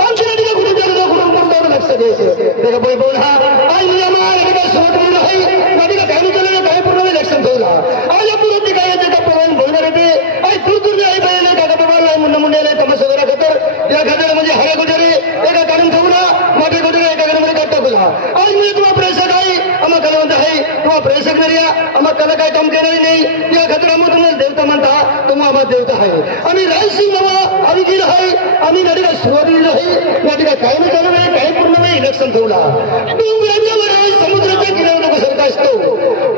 आमच्या नदीला कुठे जायचं कुठून लक्ष द्यायचं त्याला बोल बोल हा आई नियमा नदीला सोड नाही नदीला काही केलं काही पूर्ण लक्षण ठेवला आज पूर्ण काय येते का पवन बोलणार येते आई दूर दूर आई बाईला काका बाबाला मुंडा मुंड्याला तमाशा वगैरे खतर या खतर म्हणजे हरे गुजरे एका काढून ठेवला मोठे गुजरे एका घरामध्ये काढ टाकला आज मी तुम्हा प्रेषक आहे आम्हा कलावंत आहे तुम्हा प्रेषक नाही आम्हा कला काय काम करणार नाही या खतरामध्ये तुम्हाला देवता म्हणता तुम्हा आम्हा देवता आहे आम्ही राजसिंग बाबा आम्ही गिर आहे आम्ही नदीला सुरुवात दिली आहे नदीला काही नाही चालू नाही काही पूर्ण नाही इलेक्शन ठेवला डोंगराच्या वराळे समुद्राच्या किनाऱ्यावर बसरता असतो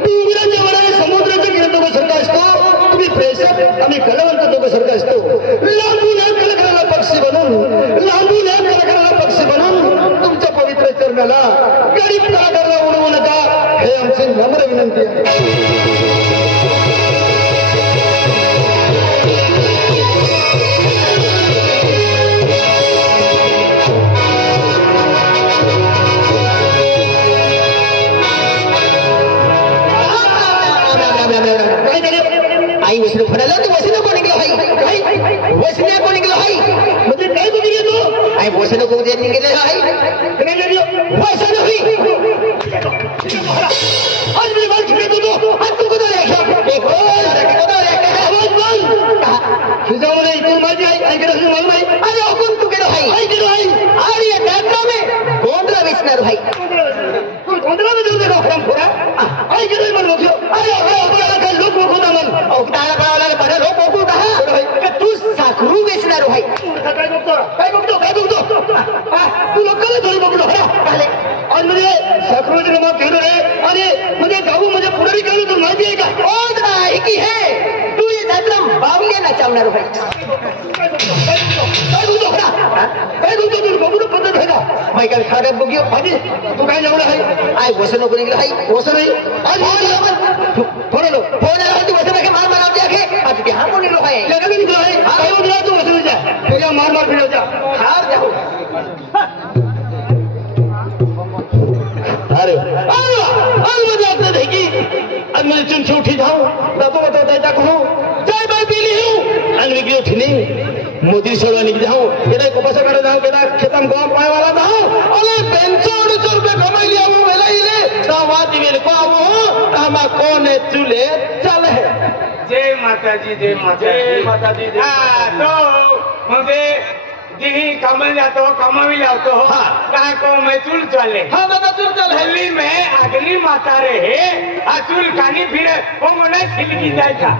डोंगराच्या वराळे समुद्राच्या किनाऱ्यावर बसरता असतो तुम्ही प्रेषक आम्ही कलावंत दोघं सारखा असतो लांबून कलाकाराला पक्षी बनून लांबून कलाकाराला पक्षी बनून तुमच्या पवित्र चरणाला गरीब कलाकाराला उडवू नका हे आमची नम्र विनंती आहे आई वसने फडाला तो वसने को निकला भाई वसने को निकला भाई मतलब काय को निकले तो आई वसने को दे निकले भाई कने ले वसने हुई आज मेरे बाल छुटे तो आज तुमको तो देखा देखो आवाज बंद सुजाओ ने इतनी मार दी आई के रसूल मालूम है अरे हुकुम तू के भाई आई के भाई अरे ये डाटा में गोंडरा बेचना भाई तू गोंडरा में दे देखो हम पूरा आई के मन हो अरे अरे लोग को दामन और ताला वाला बड़ा लोग को कहा कि तू साखरू बेचना रो भाई काय बघतो तू लोकांना थोडी बघतो पहिले आज म्हणजे साखरूचे नाव घेऊन रे अरे म्हणजे गाऊ म्हणजे पुढारी काय तू माहिती आहे का ओद नाही की हे तू ये दादरम बावले ना चावणार भाई काय बघतो तू बघू पद्धत आहे का भाई काय खाडत बघियो भाई तू काय जेवढा आहे आय वसन को निकला आहे वसन आज फोन लो फोन आला तू वसन के मार मार आके आज के हां को निकलो है लगा भी निकलो है काय उधर तू वसन जा फिर मार मार फिर जा हार जाओ अरे आज मुझे आपने देखी आज मुझे चुन से उठी जाऊं दातो बताता था कहूं चाय मैं पी ली हूं आज निकली उठी नहीं मोदी छोड़वा निकल जाऊं केदा कोपासा करे जाऊं केदा खेतम गांव पाए वाला जाऊं अरे 500 रुपए कमाई लिया हूं वेला इले दावाती मेरे को आवो आमा कोने चूल्हे चल है जय माता जी जय माता जी हां तो मुझे जी कमल जातो कमावी लावतो काय को मैं चूल चले हां दादा चूल चल हल्ली में अगली माता रे है आ चूल कानी फिरे वो मने छिलकी जायचा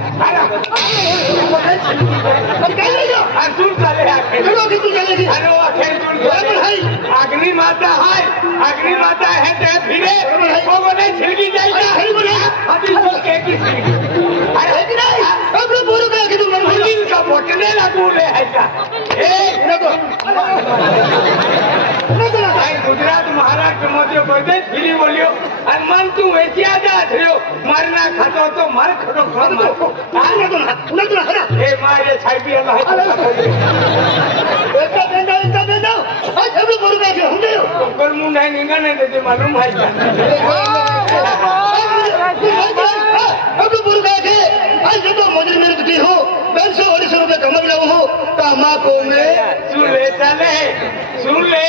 अरे काय ले जा आ चूल चले आखे चलो की तू चले अरे वो आखे चूल चले है अग्नि माता है ते फिरे वो मने छिलकी जायचा अभी चूल के की अरे है नहीं अब बोलो का कि तुम मंदिर का बोटने लागू ले है का ए गुजरात महाराष्ट्र मध्य प्रदेश फिरी बोलियो और मन तू वैसी आजा थयो मरना खातो तो मर खटो खटो आने तो ना ए मारे छाई भी अल्लाह इतना देना आज सब लोग बोल रहे हम दे पर मुंह नहीं निगने देते मालूम है क्या अब लोग बोल रहे थे आज तो मजदूर मेरे की हो 500 रुपए कमा लाओ हो कामा को में चूल्हे चले सुन ले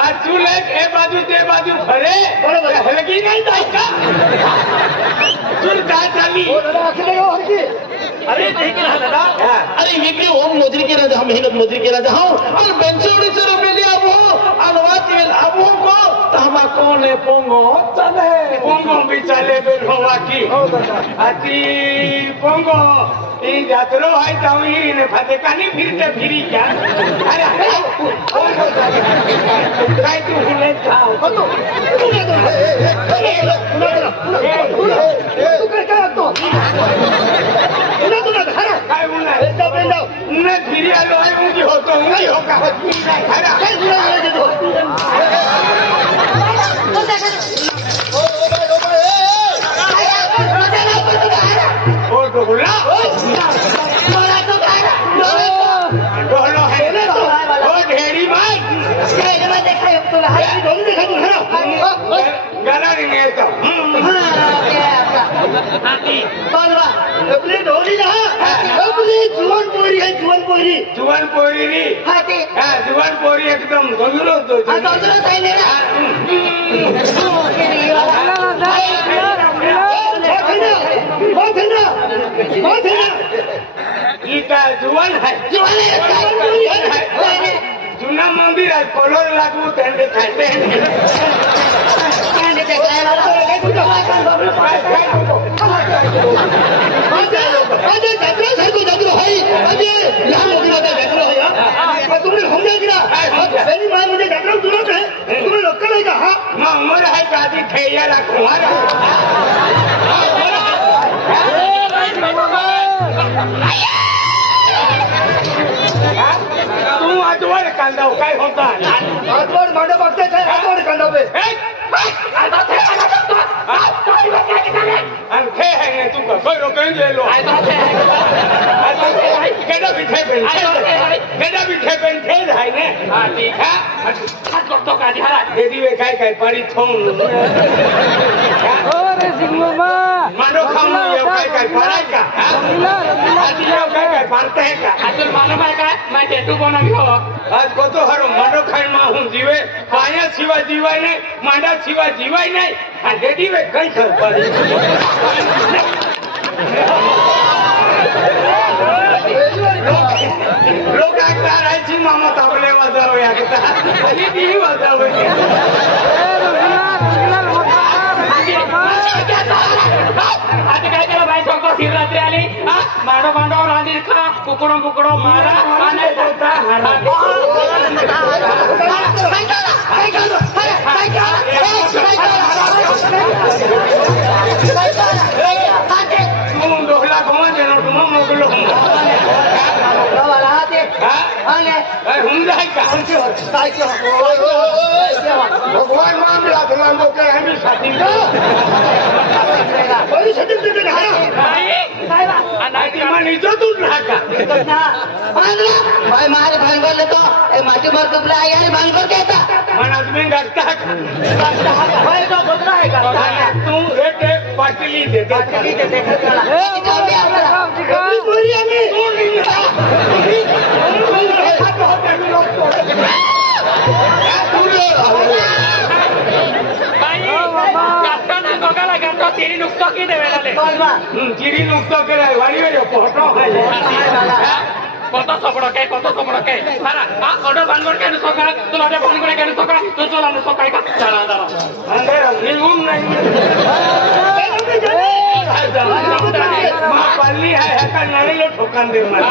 आज चूल्हे ए बाजू ते बाजू खड़े हलगी नहीं जाएगा चूल का चली अरे नहीं के दादा अरे विक्री ओम मोदी के राजा मेहनत मोदी के राजा हूं और 500 रुपए लिया वो अनुवाद में अब को तमा कोने पोंगो चले पोंगो भी चले बेरवा की अति पोंगो इन जातरो है तावी ने फतेकानी फिरते फिरी क्या अरे काय तू हुले खाओ तू काय तो तू ना खरा काय उन्हा उन्हा फिरी आलो है मुझे होतो नहीं होगा खरा काय सुना दे तो ओ डोला डोलो है ओ ढेरी मार देखा तो हाई देखा तो है गला नहीं है तो बाबा आपली ढोली ना आपली जुवान पोरी आहे जुवान पोरी जुवान पोरी री जुवान पोरी एकदम गंभीर होतो जुवान आहे जुना मंदिर आहे कलर लागू त्यांचे खायचे तुम्ही लोक नाही का हा उमर आहे का आधी ठेया राखू तू आजवर कांदाव काय होता आजवर मांड बघताय काय आजवर कांदाव थे है तू का कोई रोकन ले लो केडा बिठे पेन थे है ने हां ठीक है हाथ करतो का दिहारा देदी वे काय काय पडी थोंग अरे सिंगमा मानो खाऊ ये काय काय पडाय का आधी ये काय काय पडते है का आज मालूम है का मैं टेटू बना गयो आज को तो हरो मानो खाई मा हूं जीवे पाया सिवा जीवाय नहीं मांडा सिवा जीवाय नहीं आ देदी वे कई कर पड़ी लोग करायची मामा ताबले वाजाव या का आणि ती वाजाव आज काय केलं बाई चौक शिवरात्री आली मांडो मांडो रांधी खा कुकडो कुकडो मारा आणि बोलता तू दोहला कमा देणार तुम मोगलो भगवान मामला तुला काय आम्ही साथी इज्जतून राहा मारे भांडवल तो माझी मार तुला यार भांडवल देता पण आदमी गाठता तू रेट पाटली देते चिरी नुकतो की चिरी नुकतो केलाय वाडी फोटो কত সবড়কে সারা অর্ডার বানগড় কেন সকাল তুই অর্ডার বানগড় কেন সকাল তুই চল আমরা সকাল কা দাঁড়া দাঁড়া আন্দার নিগুম নাই মা পাল্লি है का नारे लो ठोकान दे मार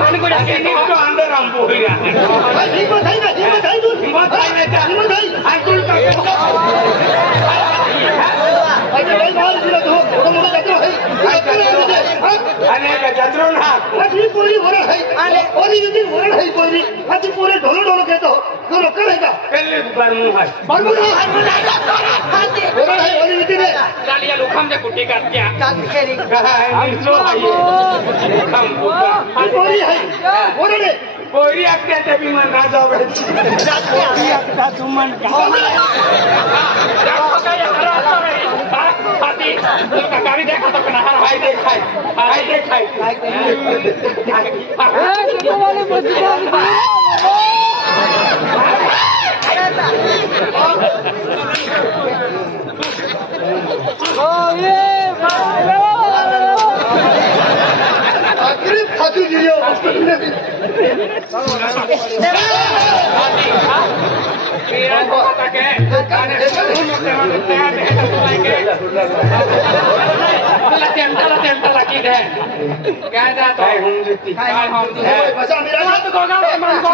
बानगड़ के निको अंदर हम बोही रहा ठीक बताई ना हिम्मत है बेटा हिम्मत है अंकुल का भाई मार दिला तो मोठा जत्रो है अने का जत्रो ना आधी पूरी भरण है ओरी विधि भरण है पूरी आधी पूरे ढोलो ढोलो कहतो तो लोक है का पहले बरमु है भरण है ओरी विधि ने लालिया लोखम जे कुटी काट क्या काट केरी कहा है निर्सो है लोखम पूरी है भरण है कोई आत्या ते विमान राजा होवे कोई आत्या तुमन का हाथी का गाड़ी देखा तो कना हाय देखाई तो वाले बच्चा ओ ये आखिरी फाटी जियो तेरा को पता के काने टेंटा लगी है क्या जाता है हम जीती बचा मेरा हाथ को मन को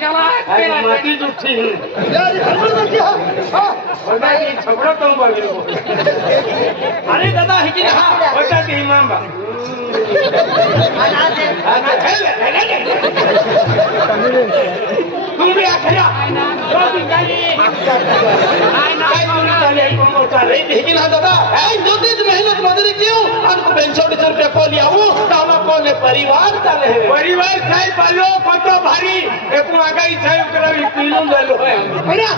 चला है माटी जुठी यार खबर नहीं हां और भाई झगड़ा तुम बोल अरे दादा हिकी हां बचा दी इमाम बा तुम भी आखिरा दो दिन गई आईना चले तुमको चले लेकिन दादा दो दिन मेहनत मदरी क्यों हमको 500 रुपया को लिया वो काला कौन ને પરિવાર ચાલે પરિવાર થાય પાલો કતો ભારી એ પણ આગાઈ થાય કરાવી પીલું ગયેલો હોય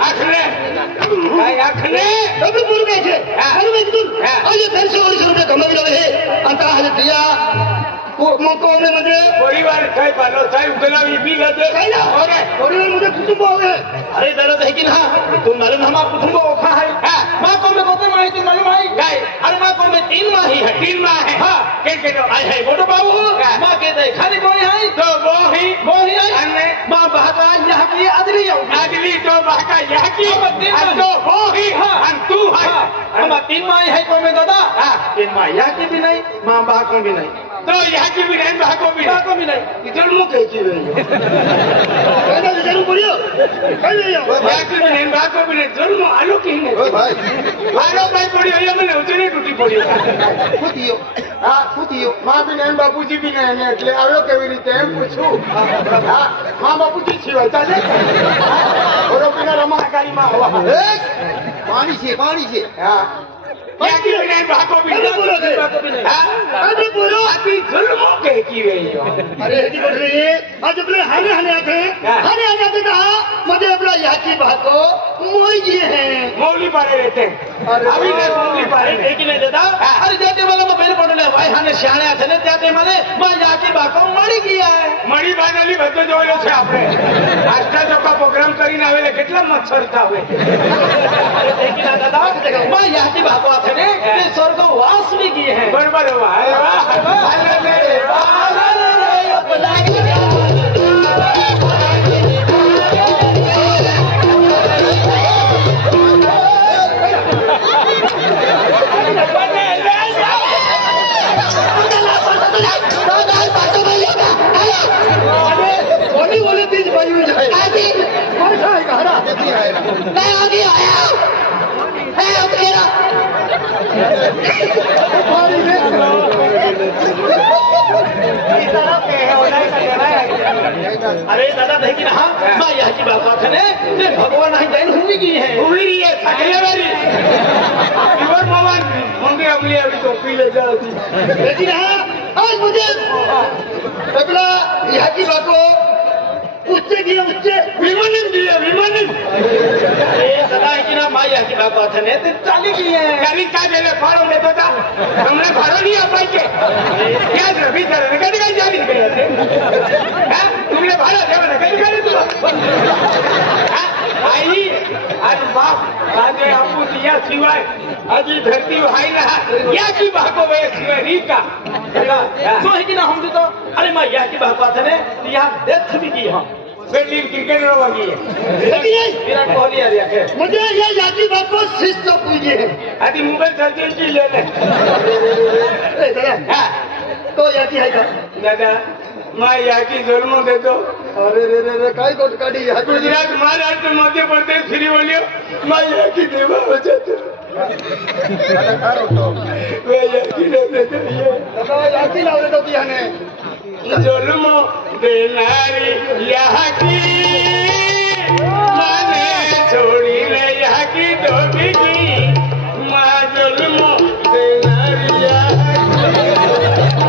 આખને આખને ડબલ પૂરું કહે છે મારું મેં કીધું આજે 150 રૂપિયા કમાવી રહ્યો છે અંતરા હાજર દિયા મોકો में मुझे परिवार काय पालो साहेब गलावी पी लेते परिवार मुझे कुटुंब है अरे दादा है कि ना तुम मालूम हमारा कुटुंब ओखा है माँ को में कोते माही तुम मालूम है काय अरे माँ को में 3 माही है 3 माह है हाँ के तो आई है बोलो बाबू माँ के दे खाली कोई है तो वो ही है अन्य माँ बहका यहाँ की अदली तो बहका यहाँ की तो वो ही हाँ तू है हमारा 3 माही है को में दादा 3 माह यहाँ की भी नहीं माँ बहा को भी नहीं तो यहाँ की भी नहीं बहा को भी नहीं इधर मुँह कह की नहीं जरूर बोलियो यहाँ की भी नहीं बहा को भी नहीं जरूर मुँह आलो की नहीं आलो भाई पड़ी है मैंने उतनी टूटी पड़ी खुदियो माँ भी नहीं बापूजी भी नहीं એટલે આવ્યો કેવી રીતે એમ પૂછું હા માँ બાપુજી સિવાય ચાલે ઓરો પેલા રમાકારી માં હવા પાણી છે હા यहाँ की भी नहीं बहा को भी नहीं अरे बोलो अभी जुल्म कह की गई अरे हेडी बोल रही है आज अपने हने आते कहा मुझे अपना यहाँ की बात को मोई जी है मौली पारे रहते हैं अभी नहीं मौली पारे एक ही नहीं देता अरे जाते वाला मैं पहले पढ़ने भाई हने सियाने आते ने जाते माने मैं यहाँ की बात को मड़ी गया है मड़ी बांधली બધો જોયો છે આપણે આસ્था ચોકા પ્રોગ્રામ કરીને આવેલે કેટલા મચ્છર થાવે અરે દેખી ના દાદા मैं यहाँ की बात आते ने ये स्वर्ग वास भी किए हैं बराबर हुआ बोले बीच बाजू में जाए कौन सा है कहा मैं आगे आया है अब मेरा अरे दादा नहीं कि ना मैं यहाँ की बात है ने भगवान नहीं जैन हुई की है हुई रही है थकले वाली इवर भगवान मंगे अगली अभी टोपी ले जाओ लेकिन हाँ आज मुझे अगला यहाँ की बात को उससे विमानन दिया दादा है कि ना माँ यहाँ की बात है ने तो चाली की है गाड़ी का मेरे फाड़ो देता था हमने फाड़ो नहीं आ पाई के क्या रवि सर ने कहीं कहीं जानी गई थे तुमने फाड़ा देवा ने कहीं कहीं तू आई आज बाप आज आपको दिया सिवाय आज ये धरती भाई ना या की बात को वे सिवाय री का तो है कि ना हम तो अरे माँ यहाँ की बात है ने यहाँ डेथ भी की हम बेटिंग क्रिकेट रोगी है विराट कोहली आ गया है मुझे ये जाति बात को शिष्ट पूछिए अभी मोबाइल सर्जरी की ले ले दादा तो याती है का दादा मैं यहाँ की जुल्म दे दो अरे रे काय कोट काटी गुजरात महाराष्ट्र मध्य प्रदेश फ्री बोलियो मैं यहाँ की देवा हो जाते मैं यहाँ की दे दो दादा याती लावले तो किया ने जुल्म देनारी यहाँ की माने छोड़ी ले यहाँ की डोबी की माँ जुल्म देनारी यहाँ की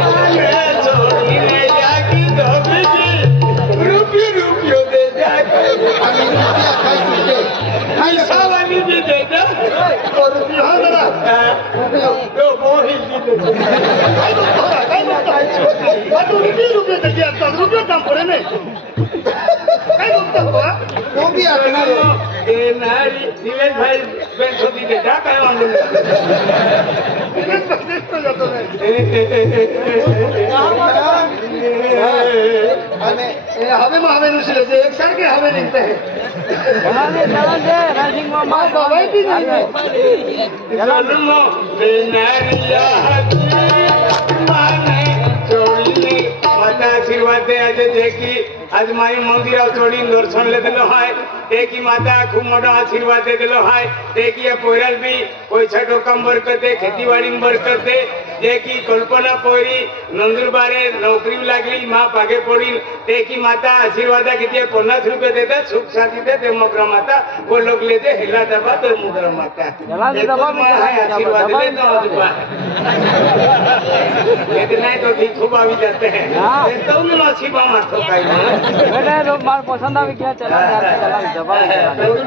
माने छोड़ी ले यहाँ की डोबी की रुपयो दे जाके पैसा वाली भी दे दो और रुपया हाँ दादा तो वो ही दे दो रुपये दे दिया रुपये कम पड़े में वो भी आना नारी दिवेश भाई पैसों दी दे जा काय वांधो हवे में हवे नुसी लेते एक साल के हवे निकलते हैं दवाई भी नहीं है माता आशीर्वाद दे आज देखी आज माई मंदिर चोड़ी दर्शन ले दिलो है एक माता खूब मोटा आशीर्वाद दे दिलो है एक पोरल भी पैसा टोकम बरकत दे खेती बाड़ी में बरकत दे जे की कल्पना पोरी नंदुरबारे नौकरी लागली माँ पागे पड़ी एक माता आशीर्वाद किती 50 रुपये देते सुख शांति दे मगर माता वो लोग लेते हिला दबा तो मुगर माता आशीर्वाद ले तो नहीं तो ठीक खूब आवी जाते हैं तो उन्होंने नसीबा माथो मार पसंद आ गया चला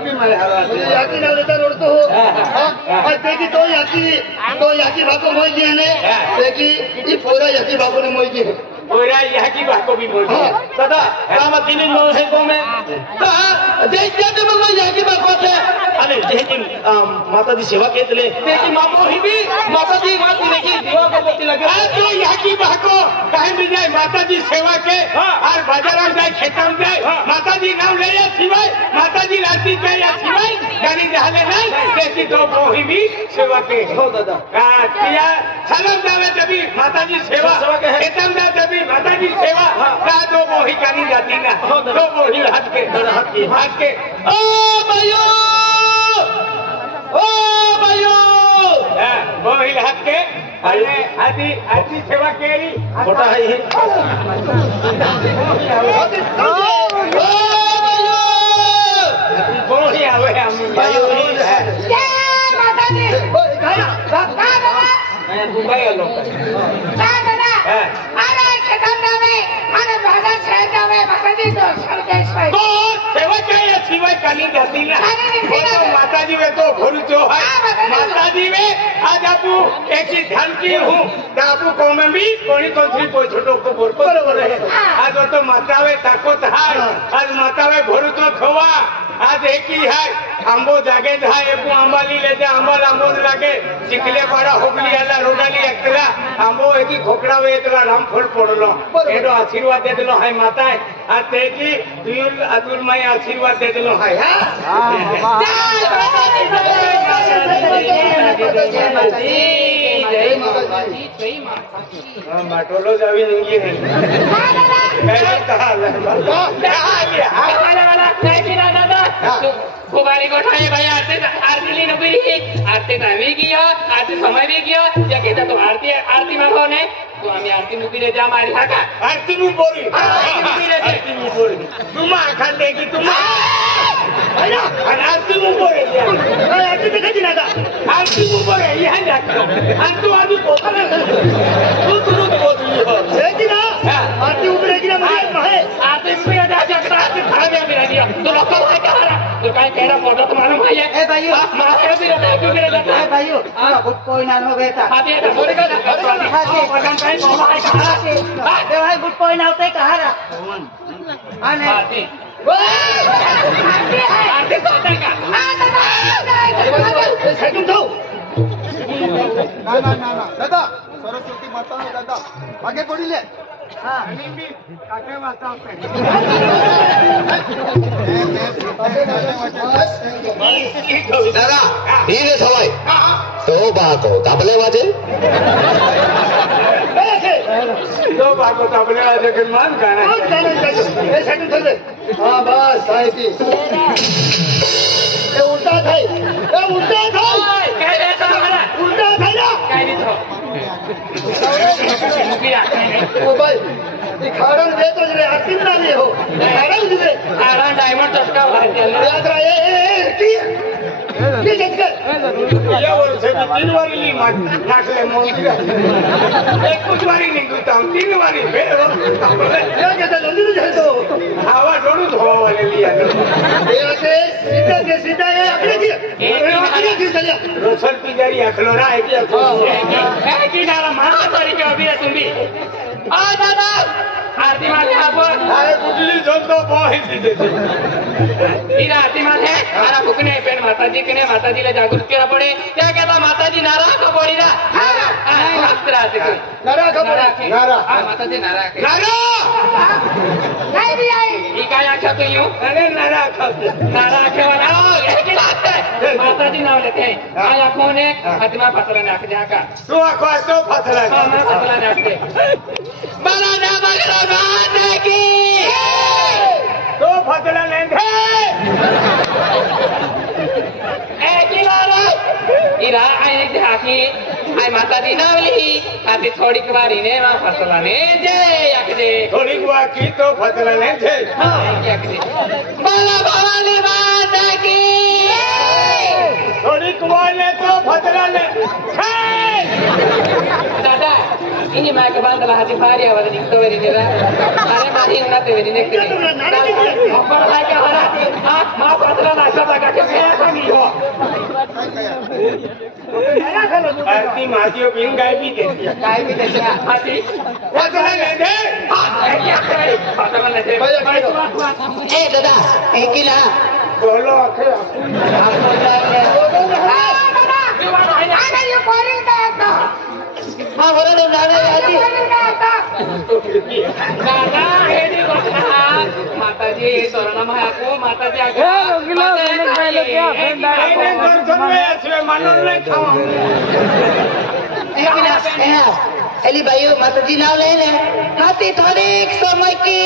भी मारे हवा याकी ना लेता रोड तो हो और देखी तो याकी बाको मोई जी ने देखी ये पूरा याकी बाको ने मोई जी पूरा यहाँ की बात को भी बोल दादा काम तीन है को में देख जाते मतलब याकी बाको से अरे जेकी माता दी सेवा के तले देखी मापो ही भी माता दी बात देखी दीवा को बोलती लगे जो यहाँ की बात को कहीं भी जाए माता जी सेवा के और बाजार में जाए खेता में जाए माता जी नाम ले या सिवाय माता जी लाती के या सिवाय गाड़ी जहाले नहीं देखी तो वो ही भी सेवा के हो दादा किया सनम जावे तभी माता जी सेवा खेता में जाए तभी माता जी सेवा का तो वो ही गाड़ी जाती ना तो वो ही हाथ के ओ भाइयों वो ही हाथ के आदि सेवा केरी मोटा है वो ही आवे हम भाइयों माता जी दुबई लोग अरे खेतन में अरे भगत शहर में माता जी तो सरदेश में तो सेवा चाहिए सिवाय कहीं जाती ना माता जी में तो भूल जो है माता जी में आज आपू एक ही धन की हूँ आपू को में भी कोई कौन कोई छोटो को बरोबर है आज वो तो माता वे ताको था आज माता वे भूल तो खोवा आज एक ही है आंबो जागे था एक आंबाली ले जा आंबो लागे चिकले बड़ा होगली आला रोडाली एकला आंबो एक ही खोकड़ा वे इतना राम फल पड़लो एडो आशीर्वाद दे दिलो है माता आ ते की दुल अतुल मय आशीर्वाद दे दिलो है माटोलो जावी नहीं है कैसे कहा गुब्बारे को उठाए भाई आरती ली नौकरी आरती टाइम भी किया आरती समय भी किया या कहता तो आरती में कौन है तो हमें आरती मुकी ले जा हमारी हाका आरती में बोली तुम आखा देगी तुम आरती में बोले आरती देखा जी ना आरती में बोले यहाँ जाकर आरती आदमी पोखर तू तुरंत बोली हो देखी ना आरती उतरेगी ना मुझे आरती मुकी ले जा जाकर आरती खा गया मेरा दिया तो लोग भाई क्या रहा तो कहीं तेरा फोटो तो मालूम भाई है भाइयों मारा भी रहता है क्यों मेरा जाता है भाइयों बहुत कोई ना हो बेटा हाँ ये बोले का बटन कहीं बोला है कहाँ भाई गुड पॉइंट आउट है कहाँ रहा हाँ नहीं आरती आरती सोचते का ना दादा सरस्वती माता दादा आगे पड़ी ले दादा ठीक है सवाई तो बात हो तबले वाजे दो बात को तबले वाजे के मान गाना हाँ बस साहित्य उल्टा था उल्टा था ना भाई दिखाड़न दे तो जरे आरती ना ले हो दिखाड़न दे डायमंड चटका याद रहा ये या वर्ष 3 वारी ली नाटले मंदिर एक कुछ वारी नहीं गुता 3 वारी फिर क्या कहता जल्दी जाए तो हवा डोड़ू धोवा वाले लिया ये सीधा ये अपने की चलिए रोशन पिजारी अखलोरा है कि नारा मारा तारी के अभी तुम भी आ दादा आरती माते आप अरे बुडली जो तो बहुत ही देते ये आरती माते हमारा भुकने पेड़ माता जी के ने माता जी ले जागरूक किया पड़े क्या कहता माता जी नारा को पड़ी ना नारा माता जी नारा के नहीं भी आई ये क्या आख्या तो यूं अरे नारा आखे वाला माता जी नाम लेते हैं आया कौन है फातिमा फसला नाक जाका तू आको तो फसला फसला नाक दे बना ना मगर माता की इरा आए देखी आई माता दी नावली आते थोड़ी कुवारी ने मा फसला ने जय आखदे थोड़ी गुआ की तो फसल ने थे आखदे बाला भवानी माता की थोड़ी गुआ ने तो फसल ने दादा ini mak bandala hati pari awal di to veri nera are mari una te veri nek ne apar hai ka hara ma patla na sa ka ke kaisa ni ho आरती मातियों बिन गाय भी दे दिया hati फसल ने थे patla na te ए दादा एकिला बोलो आखे Ada yung korin na ito. हाँ बोला ना नाने आती Korin na ito. दादा हे दी गोठा माताजी तोरण में आको माताजी आको आईने दर्शन में ऐसे मानून नहीं खावा एकिला एली भाइयों माताजी नाव ले ले हाथी थोड़े समय की